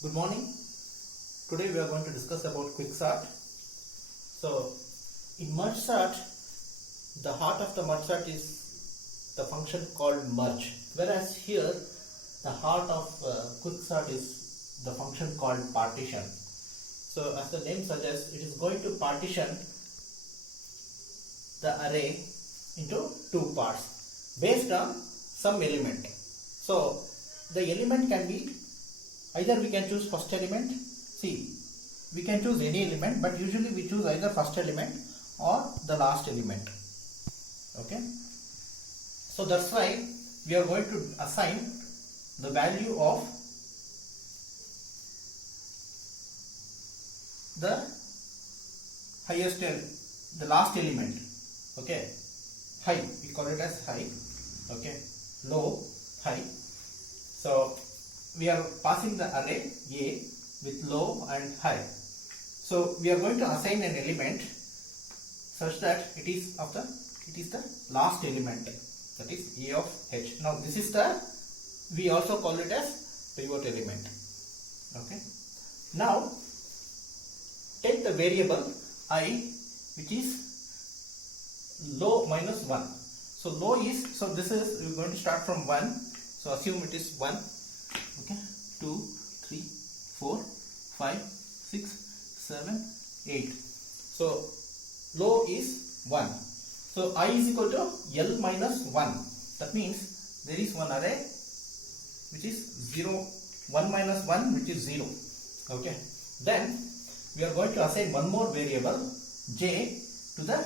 Good morning. Today we are going to discuss about quick sort. So in merge sort, the heart of the merge sort is the function called merge, whereas here the heart of quick sort is the function called partition. So as the name suggests, it is going to partition the array into two parts based on some element. So the element can be either we can choose first element. See, we can choose any element, but usually we choose either first element or the last element. Okay. So that's why we are going to assign the value of the highest, the last element. Okay. High, we call it as high. Okay. Low, high. So we are passing the array A with low and high. So we are going to assign an element such that it is the last element, that is A of H. Now this is we also call it as pivot element. Okay. Now take the variable I, which is low minus 1. So low is, so this is, we are going to start from 1. So assume it is 1. Okay, 2, 3, 4, 5, 6, 7, 8. So low is 1. So I is equal to L minus 1. That means there is one array which is 0, 1 minus 1, which is 0. Okay. Then we are going to assign one more variable J to the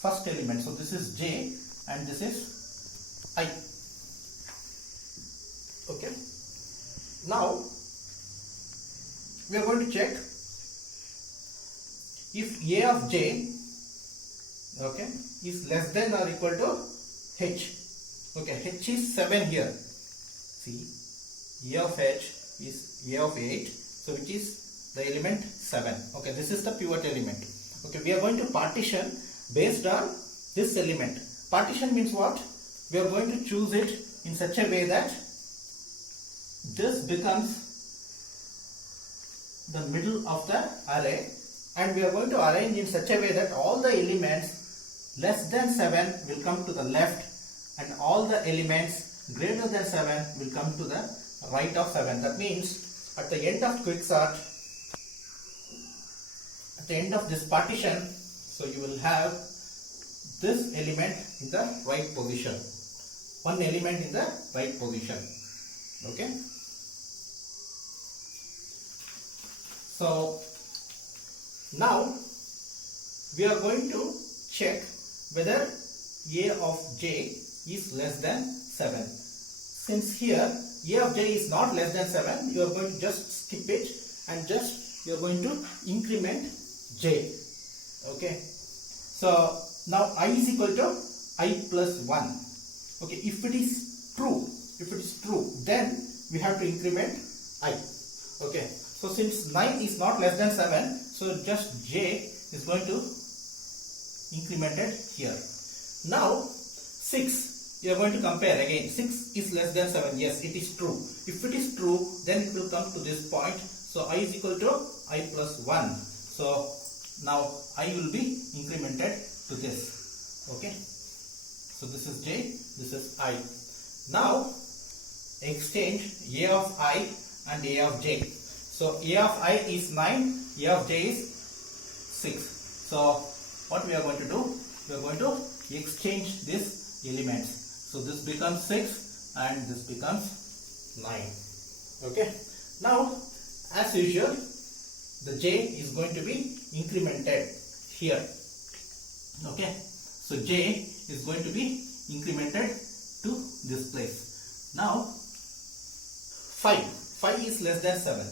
first element. So this is J and this is I. Okay. Now we are going to check if A of J, okay, is less than or equal to H. Okay, H is 7 here. See, A of H is A of 8, so which is the element 7. Okay, this is the pivot element. Okay, we are going to partition based on this element. Partition means what? We are going to choose it in such a way that this becomes the middle of the array, and we are going to arrange in such a way that all the elements less than 7 will come to the left and all the elements greater than 7 will come to the right of 7. That means at the end of quick sort, at the end of this partition, so you will have this element in the right position, one element in the right position. Okay. So now we are going to check whether A of J is less than 7. Since here A of J is not less than 7, you are going to just skip it and just you are going to increment J. Okay. So now I is equal to I plus 1. Okay. If it is true, then we have to increment I. Okay. So since 9 is not less than 7, so just J is going to increment it here. Now 6, you are going to compare again. 6 is less than 7. Yes, it is true. If it is true, then it will come to this point. So I is equal to I plus 1. So now I will be incremented to this. Okay. So this is J, this is I. Now exchange A of I and A of J. So A of I is 9, A of J is 6. So what we are going to do? We are going to exchange these elements. So this becomes 6 and this becomes 9. Okay. Now as usual, the J is going to be incremented here. Okay. So J is going to be incremented to this place. Now 5 is less than 7.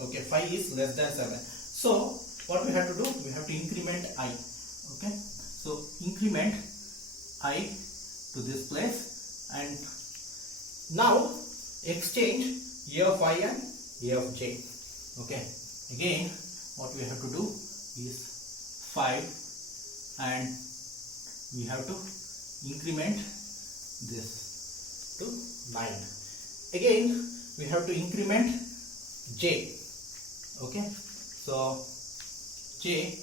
Okay, 5 is less than 7. So what we have to do? We have to increment I. Okay. So increment I to this place, and now exchange A of I and A of J. Okay. Again, what we have to do is 5, and we have to increment this to 9. Again, we have to increment J. Okay, so J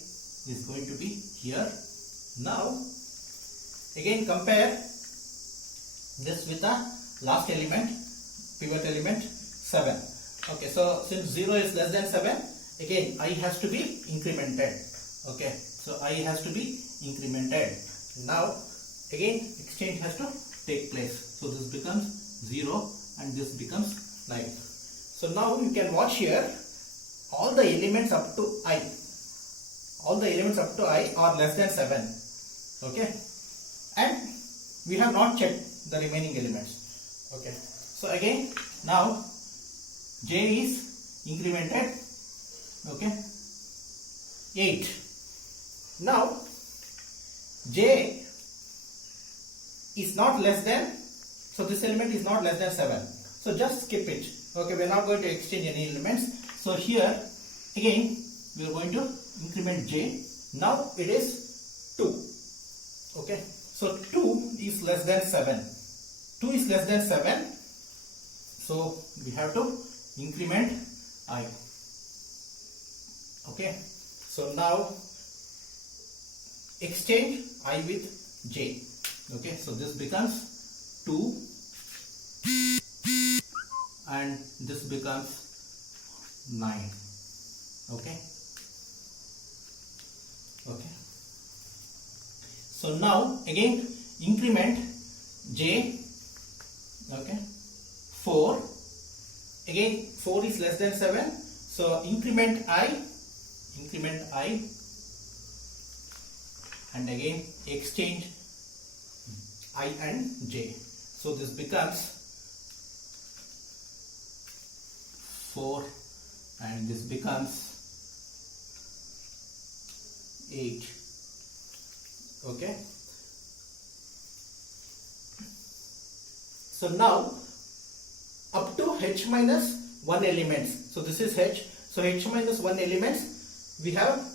is going to be here. Now again compare this with the last element, pivot element 7. Okay, so since 0 is less than 7, again I has to be incremented. Okay, so I has to be incremented. Now again exchange has to take place. So this becomes 0 and this becomes 9. So now you can watch here, all the elements up to I. All the elements up to I are less than 7. Okay, and we have not checked the remaining elements. Okay, so again now J is incremented. Okay, 8. Now J is not less than, so this element is not less than 7. So just skip it. Okay, we are not going to exchange any elements. So here again we are going to increment J. Now it is 2. Okay, so 2 is less than 7. 2 is less than 7. So we have to increment I. Okay, so now exchange I with J. Okay, so this becomes 2 and this becomes 9. Okay, okay, so now again increment J. Okay, 4. Again 4 is less than 7, so increment I, and again exchange I and J. So this becomes 4 and this becomes 8. Okay, so now up to H minus 1 elements. So this is H. So H minus 1 elements, we have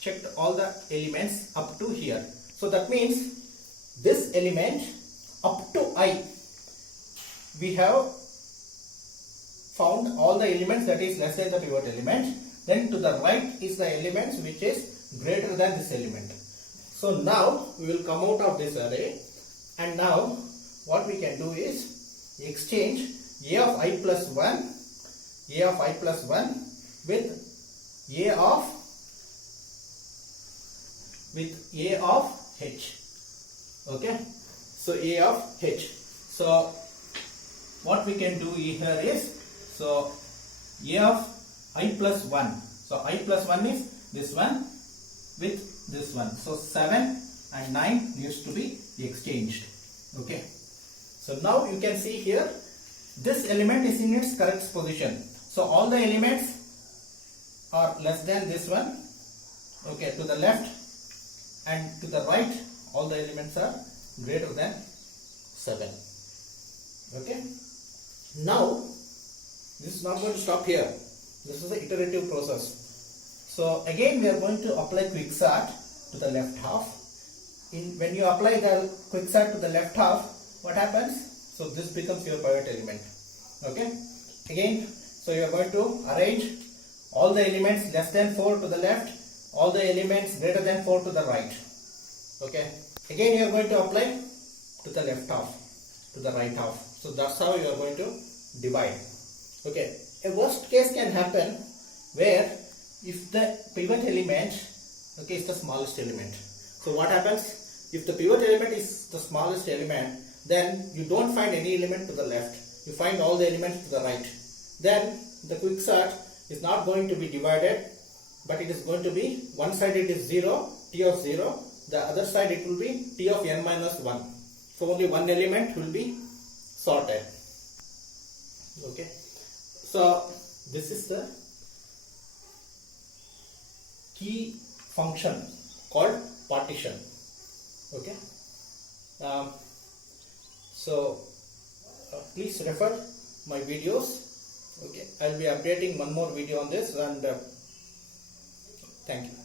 checked all the elements up to here. So that means this element up to I, we have found all the elements that is less than the pivot element. Then to the right is the elements which is greater than this element. So now we will come out of this array, and now what we can do is exchange A of I plus 1, A of I plus 1 with A of H. Okay, so A of H. So what we can do here is, so A of I plus 1. So I plus 1 is this one with this one. So 7 and 9 needs to be exchanged. Okay, so now you can see here this element is in its correct position. So all the elements are less than this one. Okay, to the left and to the right all the elements are greater than 7. Okay, now this is not going to stop here. This is the iterative process. So again we are going to apply quicksort to the left half. When you apply the quicksort to the left half, what happens? So this becomes your pivot element. Okay, again, so you are going to arrange all the elements less than 4 to the left, all the elements greater than 4 to the right. Okay, again you are going to apply to the left half, to the right half. So that's how you are going to divide. Okay, a worst case can happen where if the pivot element, okay, is the smallest element. So what happens? If the pivot element is the smallest element, then you don't find any element to the left. You find all the elements to the right. Then the quicksort is not going to be divided, but it is going to be, one side it is 0, T of 0, the other side it will be T of n minus 1. So only one element will be sorted. Okay, so this is the key function called partition. Okay, so please refer my videos. Okay, I'll be updating one more video on this, and thank you.